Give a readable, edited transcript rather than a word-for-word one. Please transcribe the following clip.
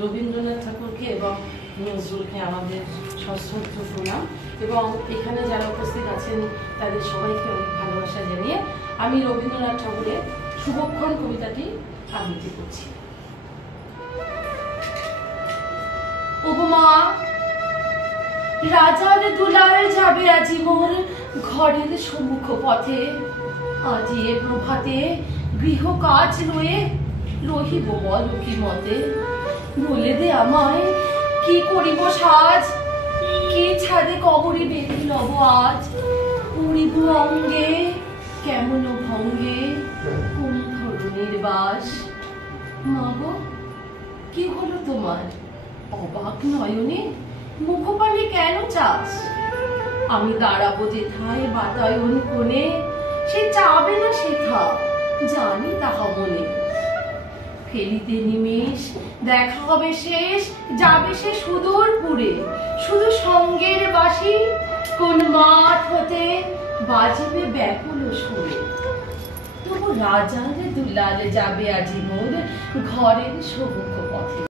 রবীন্দ্রনাথ ঠাকুরকে এবং নজরুলকে আমাদের সশ্রদ্ধ প্রণাম, এবং এখানে যারা উপস্থিত আছেন তাদের সবাইকে অনেক ভালোবাসা জানিয়ে আমি রবীন্দ্রনাথ ঠাকুরের শুভক্ষণ কবিতাটি আবৃত্তি করছি। উপমা। রাজার দুলাল যাবে আজি মোর ঘরের সম্মুখ পথে, আজি এ প্রভাতে গৃহ কাজ রয়ে রহিব বল কি মতে। বলে দে আমায় কি করিব সাজ, কি ছাদে কবরী বেঁধে লব আজ। পড়িব অঙ্গে কেমন ভঙ্গে কোন ধরনের বাস। মাগো কি হলো তোমার, অবাক নয়নে মুখপানে কেন চাস। আমি দাঁড়াবো যেথায় বাতায়ন কোণে, সে চাবে না সেথা জানি তাহা মনে। ফেলিতে নিমেষ দেখা হবে শেষ, যাবে সে সুদূর পুরে। শুধু সঙ্গের বাঁশি কোন মাঠ হতে বাজিবে ব্যাকুল সুরে। তবু রাজার দুলাল যাবে আজি মোর ঘরের সম্মুখ পথে।